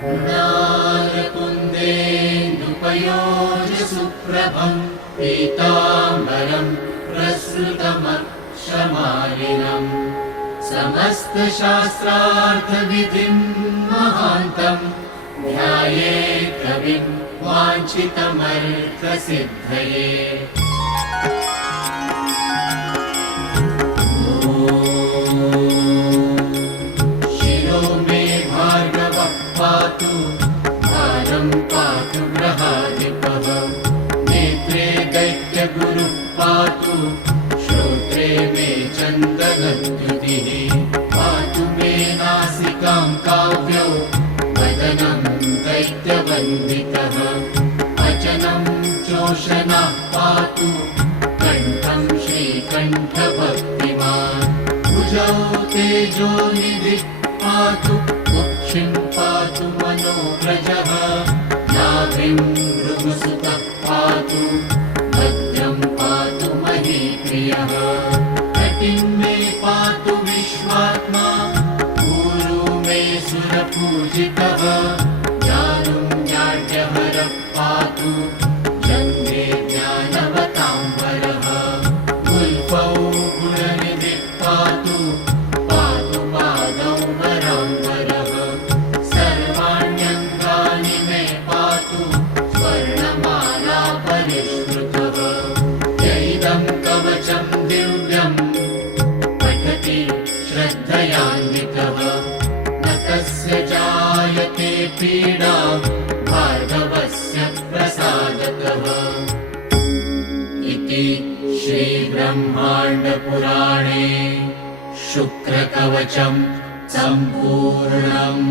मृणालकुन्देन्दुपयोजसुप्रभं पीताम्बरं प्रसृतमक्षमालिनम् समस्तशास्त्रार्थविधिं महान्तं ध्यायेत् कविं वाञ्छितमर्थसिद्धये। शिरो मे भार्गवः पातु भारं पातु ग्रहाधिपः नेत्रे दैत्यगुरुः पातु श्रोत्रे मे चन्दनद्युतिः पातु मे नासिकां काव्यो वदनं दैत्यवन्दितः वचनं चोषणः पातु कण्ठं श्रीकण्ठभक्तिमान् भुजौ तेजोनिधिः पातु कुक्षिं पातु मनोव्रजः नाभिं भृगुसुतः पातु भद्रं पातु महीप्रियः कटिं मे पातु विश्वात्मा ऊरू मे सुरपूजितः जानुं जाड्यहरः पातु जङ्घे ज्ञानवताम्बरः गुल्फौ गुणनिधिः पातु पातु पादौ वराम्बरः सर्वाण्यङ्गानि मे पातु स्वर्णमाला परिष्कृतः यैदं कवचं दिव्यं पठति श्रद्धयान्वितः न तस्य जायते पीडा भार्गवस्य प्रसादतः। इति श्रीब्रह्माण्डपुराणे शुक्रकवचं सम्पूर्णम्।